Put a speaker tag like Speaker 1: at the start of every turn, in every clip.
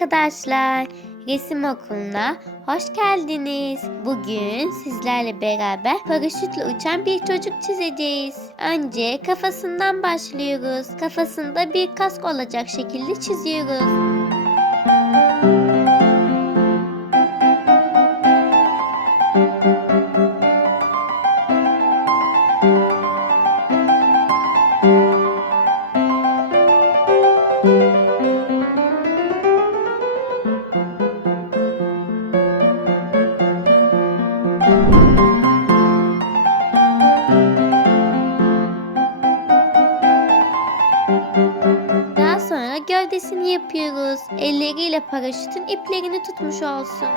Speaker 1: arkadaşlar. Resim okuluna hoş geldiniz. Bugün sizlerle beraber paraşütle uçan bir çocuk çizeceğiz. Önce kafasından başlıyoruz. Kafasında bir kask olacak şekilde çiziyoruz. Sonra gövdesini yapıyoruz. Elleriyle paraşütün iplerini tutmuş olsun.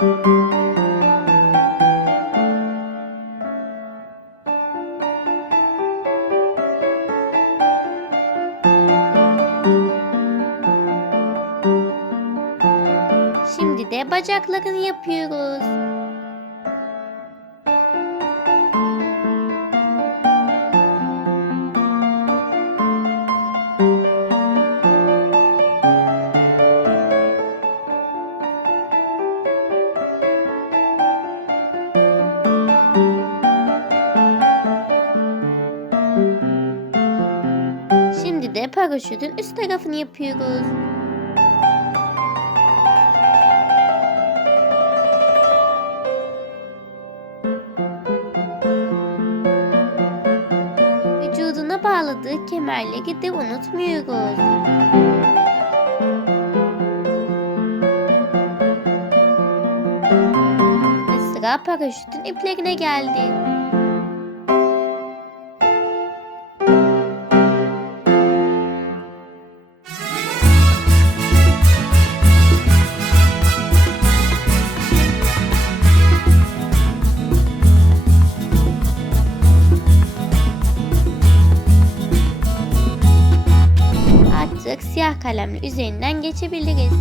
Speaker 1: Şimdi de bacaklarını yapıyoruz. Şimdi de paraşütün üst tarafını yapıyoruz. Bağladığı kemerleri de unutmuyoruz. Ve sıra paraşütün iplerine geldi. Kalemle üzerinden geçebiliriz.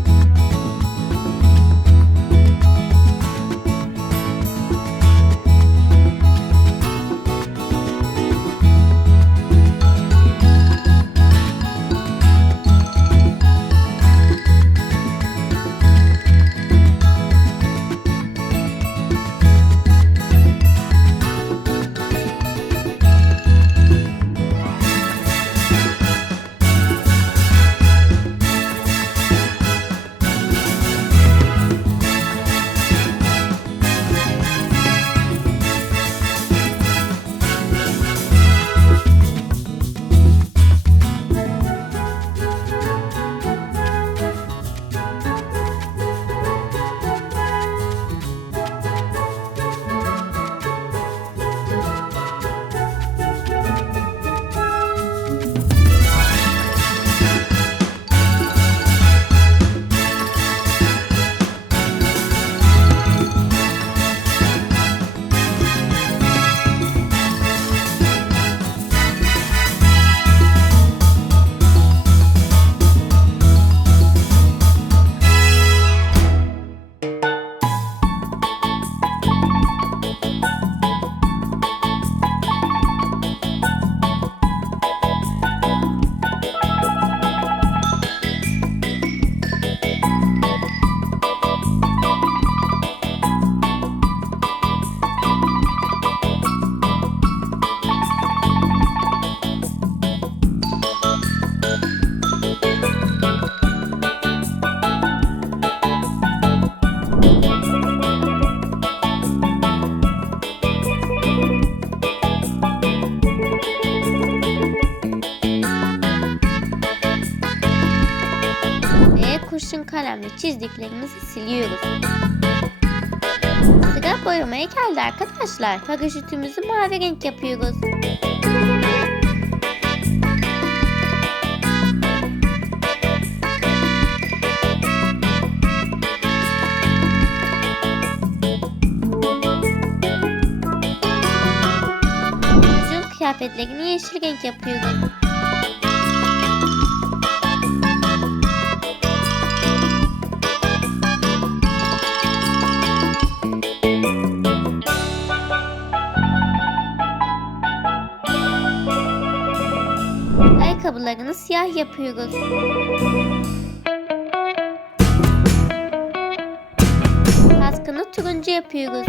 Speaker 1: Kurşun kalemle çizdiklerimizi siliyoruz. Sıra boyamaya geldi arkadaşlar. Paraşütümüzü mavi renk yapıyoruz. Kıyafetlerini yeşil renk yapıyoruz. Siyah yapıyoruz. Kaskını turuncu yapıyoruz.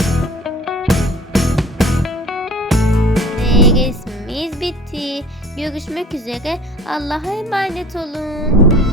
Speaker 1: Ve resmimiz bitti. Görüşmek üzere. Allah'a emanet olun.